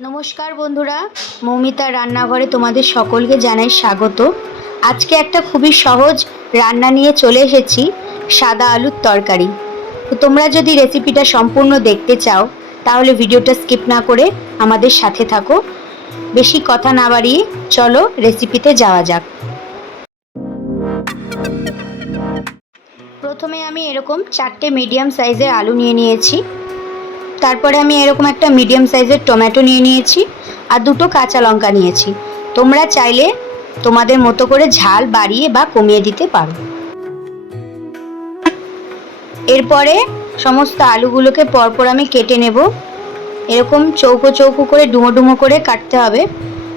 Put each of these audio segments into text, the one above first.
নমস্কার বন্ধুরা, মৌমিতার রান্নাঘরে তোমাদের সকলকে জানাই স্বাগত। আজকে একটা খুবই সহজ রান্না নিয়ে চলে এসেছি, সাদা আলুর তরকারি। তো তোমরা যদি রেসিপিটা সম্পূর্ণ দেখতে চাও তাহলে ভিডিওটা স্কিপ না করে আমাদের সাথে থাকো। বেশি কথা না বাড়িয়ে চলো রেসিপিতে যাওয়া যাক। প্রথমে আমি এরকম 4টে মিডিয়াম সাইজের আলু নিয়ে নিয়েছি। তারপরে আমি এরকম একটা মিডিয়াম সাইজের টমেটো নিয়ে নিয়েছি আর 2টো কাঁচা লঙ্কা নিয়েছি। তোমরা চাইলে তোমাদের মতো করে ঝাল বাড়িয়ে বা কমিয়ে দিতে পারো। এরপরে সমস্ত আলুগুলোকে পরপর আমি কেটে নেব। এরকম চৌকো চৌকো করে ডুমো ডুমো করে কাটতে হবে।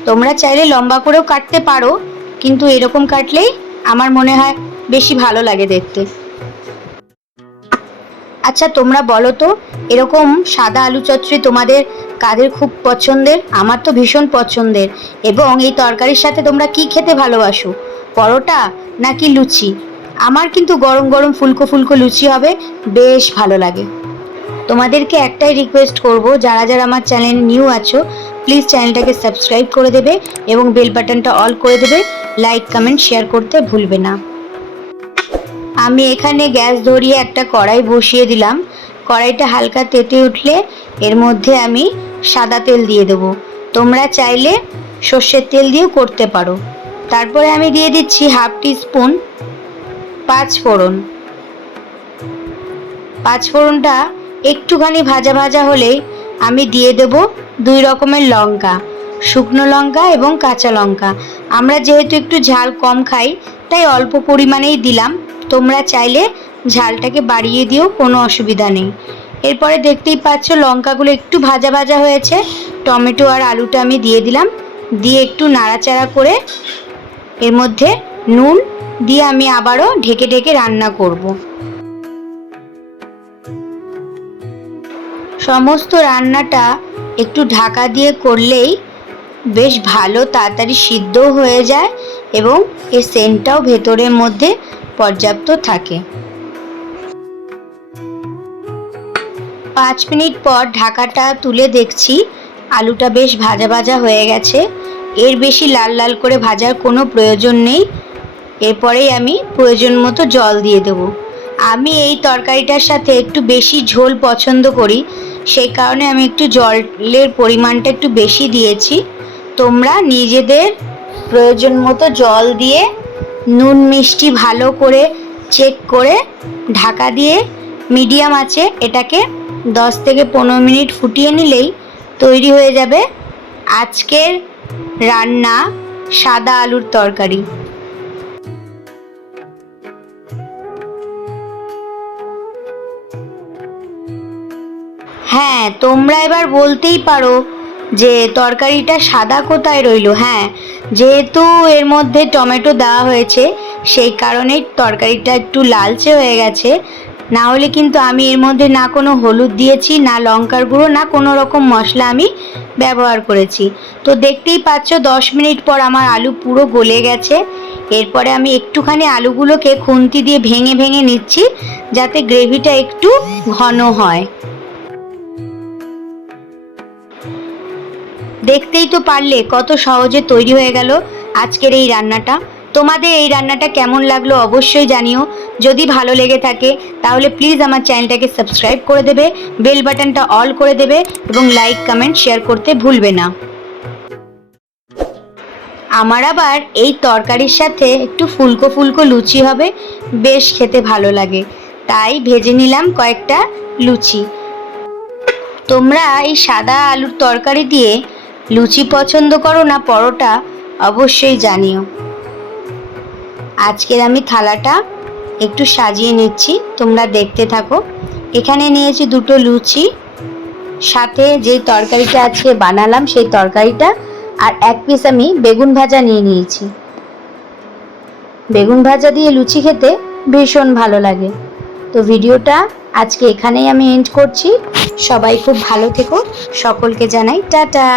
তোমরা চাইলে লম্বা করেও কাটতে পারো, কিন্তু এরকম কাটলেই আমার মনে হয় বেশি ভালো লাগে দেখতে। আচ্ছা তোমরা বলো তো, এরকম সাদা আলু চচ্চড়ি তোমাদের কাদের খুব পছন্দের? আমার তো ভীষণ পছন্দের। এবং এই তরকারির সাথে তোমরা কি খেতে ভালোবাসো, পরোটা নাকি লুচি? আমার কিন্তু গরম গরম ফুলকো ফুলকো লুচি হবে, বেশ ভালো লাগে। তোমাদেরকে একটাই রিকোয়েস্ট করব, যারা যারা আমার চ্যানেল নিউ আছো প্লিজ চ্যানেলটাকে সাবস্ক্রাইব করে দেবে এবং বেল বাটনটা অল করে দেবে। লাইক কমেন্ট শেয়ার করতে ভুলবে না। আমি এখানে গ্যাস ধরিয়ে একটা কড়াই বসিয়ে দিলাম। কড়াইটা হালকা তেতে উঠলে এর মধ্যে আমি সাদা তেল দিয়ে দেবো। তোমরা চাইলে সর্ষের তেল দিয়েও করতে পারো। তারপরে আমি দিয়ে দিচ্ছি 1/2 টিস্পুন পাঁচফোড়ন। পাঁচফোড়নটা একটুখানি ভাজা ভাজা হলেই আমি দিয়ে দেবো 2 রকমের লঙ্কা, শুকনো লঙ্কা এবং কাঁচা লঙ্কা। আমরা যেহেতু একটু ঝাল কম খাই তাই অল্প পরিমাণেই দিলাম। তোমরা চাইলে ঝালটাকে বাড়িয়ে দিও, কোনো অসুবিধা নেই। এরপরে দেখতেই পাচ্ছ লঙ্কাগুলো একটু ভাজা ভাজা হয়েছে। টমেটো আর আলুটা আমি দিয়ে দিলাম, দিয়ে একটু নাড়াচাড়া করে এর মধ্যে নুন দিয়ে আমি আবারও ঢেকে ঢেকে রান্না করব। সমস্ত রান্নাটা একটু ঢাকা দিয়ে করলেই বেশ ভালো তাড়াতাড়ি সিদ্ধও হয়ে যায় এবং এর সেন্টটাও ভেতরের মধ্যে পর্যাপ্ত থাকে। 5 মিনিট পর ঢাকাটা তুলে দেখছি আলুটা বেশ ভাজা ভাজা হয়ে গেছে। এর বেশি লাল লাল করে ভাজার কোনো প্রয়োজন নেই। এরপরেই আমি প্রয়োজন মতো জল দিয়ে দেবো। আমি এই তরকারিটার সাথে একটু বেশি ঝোল পছন্দ করি, সেই কারণে আমি একটু জলের পরিমাণটা একটু বেশি দিয়েছি। তোমরা নিজেদের প্রয়োজন মতো জল দিয়ে নুন মিষ্টি ভালো করে চেক করে ঢাকা দিয়ে মিডিয়াম আঁচে এটাকে 10 থেকে 15 মিনিট ফুটিয়ে নিলেই তৈরি হয়ে যাবে আজকের রান্না সাদা আলুর তরকারি। হ্যাঁ, তোমরা এবার বলতেই পারো যে তরকারিটা সাদা কোথায় রইলো। হ্যাঁ, যেহেতু এর মধ্যে টমেটো দেওয়া হয়েছে সেই কারণেই তরকারিটা একটু লালচে হয়ে গেছে। না হলে কিন্তু আমি এর মধ্যে না কোনো হলুদ দিয়েছি, না লঙ্কার গুঁড়ো, না কোনো রকম মশলা আমি ব্যবহার করেছি। তো দেখতেই পাচ্ছ 10 মিনিট পর আমার আলু পুরো গলে গেছে। এরপরে আমি একটুখানি আলুগুলোকে খুন্তি দিয়ে ভেঙে ভেঙে নিচ্ছি যাতে গ্রেভিটা একটু ঘন হয়। দেখতেই তো পারলে কত সহজে তৈরি হয়ে গেল আজকের এই রান্নাটা। তোমাদের এই রান্নাটা কেমন লাগলো অবশ্যই জানিও। যদি ভালো লেগে থাকে তাহলে প্লিজ আমার চ্যানেলটাকে সাবস্ক্রাইব করে দেবে, বেল বাটনটা অল করে দেবে এবং লাইক কমেন্ট শেয়ার করতে ভুলবে না। আমার আবার এই তরকারির সাথে একটু ফুলকো ফুলকো লুচি হবে, বেশ খেতে ভালো লাগে, তাই ভেজে নিলাম কয়েকটা লুচি। তোমরা এই সাদা আলুর তরকারি দিয়ে লুচি পছন্দ করো না পরোটা অবশ্যই জানিও। আজকের আমি থালাটা একটু সাজিয়ে নিচ্ছি, তোমরা দেখতে থাকো। এখানে নিয়েছি 2টো লুচি, সাথে যে তরকারিটা আজকে বানালাম সেই তরকারিটা, আর 1 পিস আমি বেগুন ভাজা নিয়ে নিয়েছি। বেগুন ভাজা দিয়ে লুচি খেতে ভীষণ ভালো লাগে। তো ভিডিওটা আজকে এখানেই আমি এন্ড করছি। সবাই খুব ভালো থেকো, সকলকে জানাই টাটা।